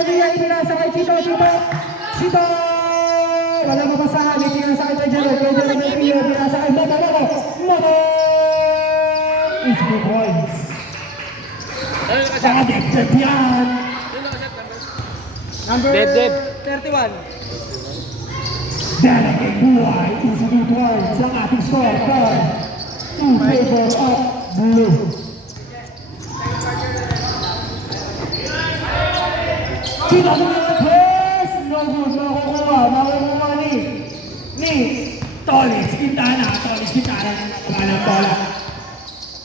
Sergio, pinasa kay Chito. Chito! Wala mapasahan, pinasa kay Pedro. Pinasa kay Momo! It's 2 points. Nakadekted yan! Number Dead. 31. Delegate buhay, easy 2 points ang ating scorecard. In favor of blue. Kita mo yung press! No good, makukuha ni Tolis Quintana ng Tola.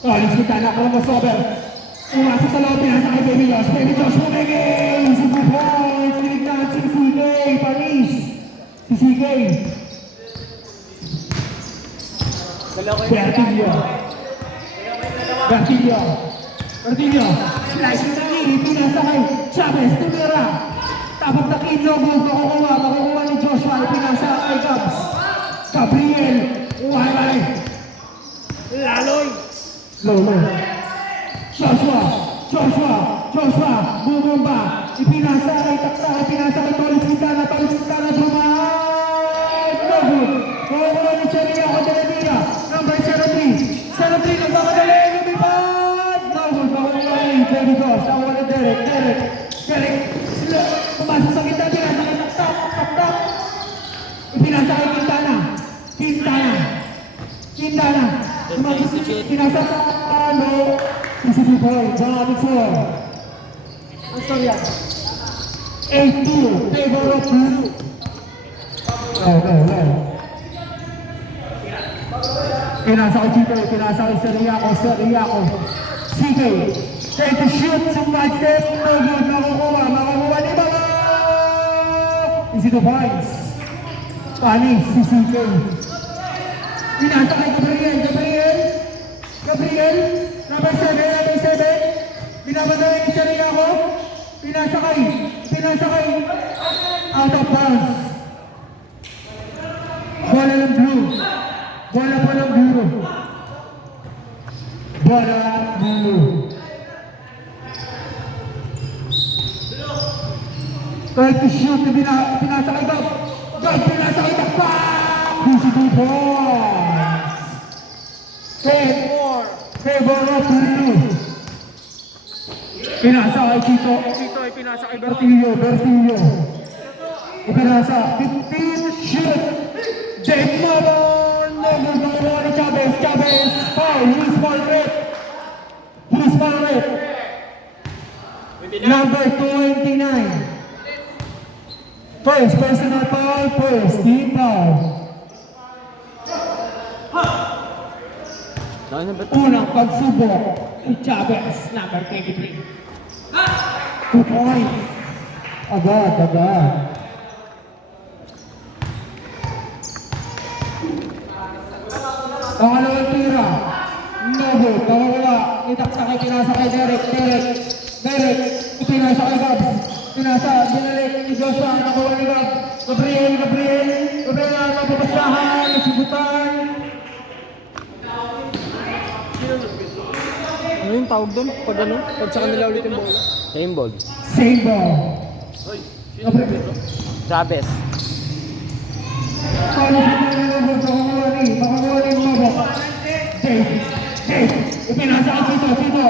Tolis Quintana, crossover. Umasa sa loob, pinasa kay Baby Josh Mumegay! Si 2 points, tinignan si CK, Paris. Si CK. Bertillo. Slice ng kiri, pinasa kay Chavez, tumira. Tapos na kinlogo, makukuha ni Joshua, pinasa kay Gabs. Gabriel, uwalay. Laloy. Joshua, bumomba. Ipinasa kay Tolis Quintana, Duman. No good. Makukuha ni Sergio Deladilla, number 03. 03, nagmamadali, lumipad. No good, makukuha ni Baby Josh. Nakuha ni Derek. Pumasok sa kita, pinasa kay Taktak. Ipinasa kay Quintana. Pinasa sa Easy 2 points, ang ating score. Ang storya. 8-2, favor of blue. No. Pinasa kay Chito, pinasa kay Seriaco. CK, take to shoot, side step, no good, makukuha ni Baba. Easy 2 points. Panis, si CK. Pinasa kay Gabriel, number 7. Binabandaran ni Seriaco. Pinasa kay out of bounds. Bola ng blue. Try to shoot, pinasa kay Gab. Pinasa kay Takpak. Easy 2 points. 10-4. Favor of blue. Pinasa kay Chito, pinasa kay Bertillo. Ipinasa, 15 shoot. Jake Mabon, nakuha ni Chavez, foul, he's foul rate. Number 29. First personal foul, first team foul. Unang pagsubok ni Chavez, number 23. 2 points. Agad. Pangalawang tira. No good. Kawawa. Itakta kay pinasa kay Derek. Pinasa kay Gabs. Binalik ni Joshua. Nakuha ni Gabs. Gabriel. Napapasahan. Nasibutan. Ano yung tawag doon? Pag sa kanila ulit yung bola? Same ball. Chavez. Ipinasa ka Chito.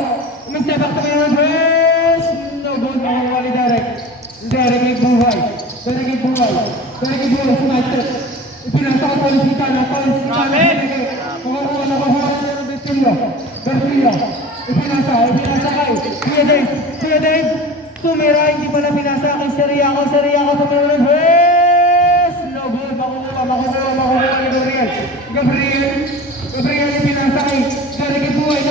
Umistep back to the address. No good, makakuha ni Derek. Derek ay buhay. Sumaitip. Ipinasa ka Tolis Quintana. Makakuha ni Bertillo. Ipinasa kay Kuya Dave. Tumira, hindi pala pinasa kay Seriaco. Tumira ng address. No good, makukuha ni Gabriel. Pinasa kay Derek Buhay.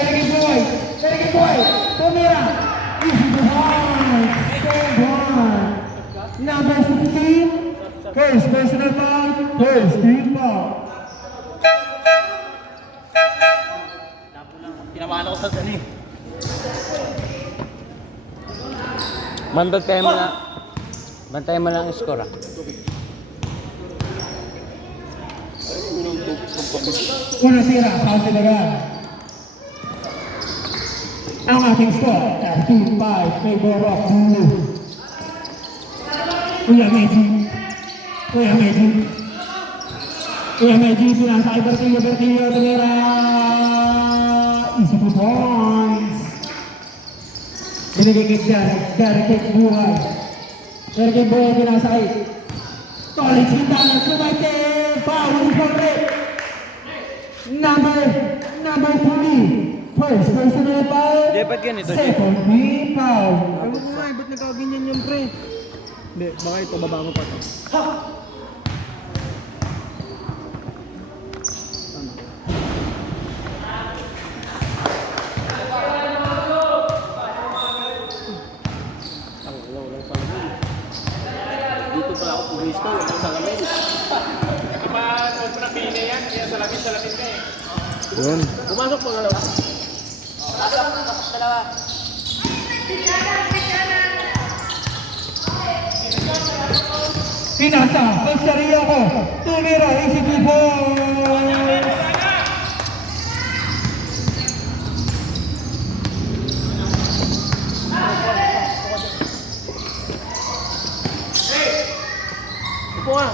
Tumira. Easy to hard. Save one. Number 16. First personal foul. First team foul. Kinabahan ako sa sani. Bantayan mo lang ang score. Unang tira, foul talaga. Ang ating score, 2-5, favor of blue. Kuya Medji. Kuya Medji. Kuya Medji, pinasakay Bertillo, tumira. Easy 2 points. Binigay kay Derek Buhay. Derek Buhay, pinasakay. Tolit Quintana, sumайте. Foul, correct. Number 3. First personal foul. Dapat ganito, Second team foul. Ewan ko nga, ba't nagkaganyan yung pre? Hindi, baka ito, baba mo pa to. Dito pala ako pugista, walang salamin. Kapag huwag mo na pili yan, kaya salamin ka eh. Yun. Pumasok mo na lang. Pinasa, Costaria ko. Tumira, easy 2 points. Upo nga.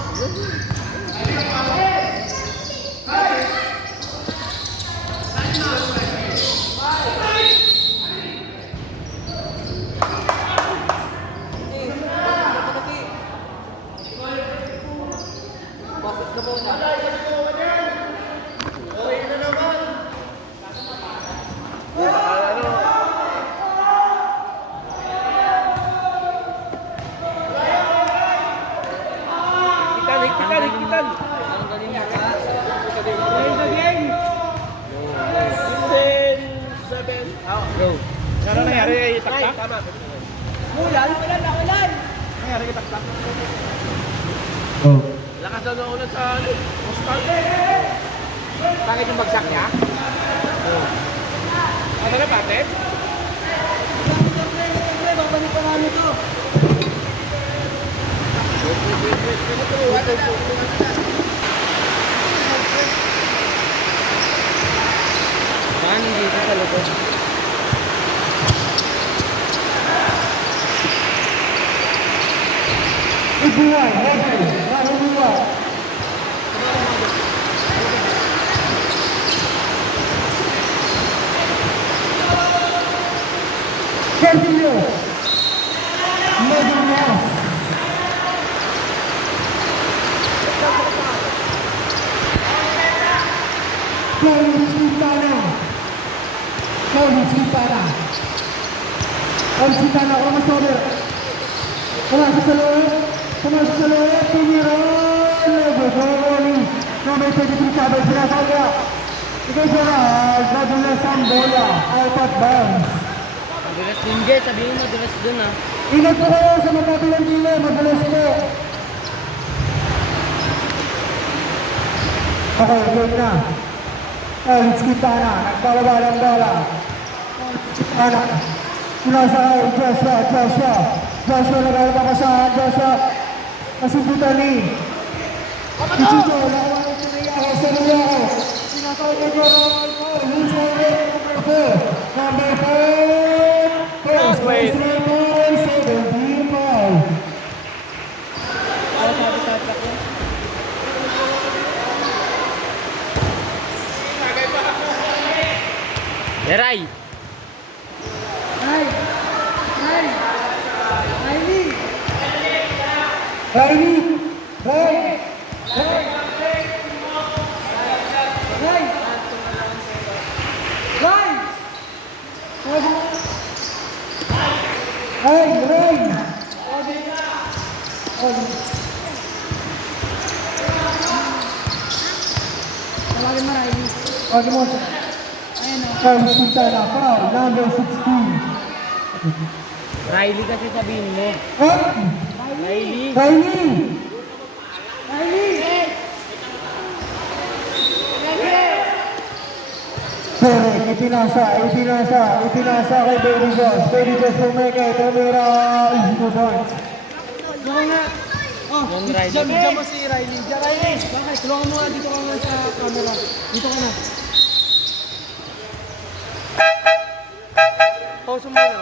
Higpitan. 10-7. Go. Ano nangyari kay Taktak? Tama. Ulan. Nangyari kay Taktak. Oh. Lakas daw na ulan sa Oscar. Bakit yung bagsak niya? Ano na pate? Saan dito sa loob? Ibuhay, ready, nahuliwa. Bertillo. Medellín. Tolit Quintana. Tolit Quintana, vamos a ver. Pumasok sa loob, tumira. Nagagawali. Number 23 Chavez, sinasaga. Ito siya na, madulas ang bola. Out of bounds. Madulas din, Jay. Sabihin mo, madulas dun ah. Ingat po kayo sa magkabilang dila, madulas po. Okay, good na. Tolit Quintana, nagbababa ng bola. Quintana. Sinasakay, Joshua, nagawal pa sa Joshua. Kasimputan ni Ichicho, nakawalan sa Riyaho, sinasakay ka Joel, who's number 4? Number 4, first place record, 17 foul. Ano sabi sa atak ko? Eray! Tawagin mo, Riley. Tawagin mo. Tolit Quintana, foul, number 16. Riley kasi sabihin mo. Riley! Derek, ipinasa kay Baby Boss tumira, easy 2 points. Yung Riley. Diyan mo si Riley. Diyan Riley. Bakit? Tulungan mo nga dito ka nga sa camera. Dito ka na. Pause mo muna.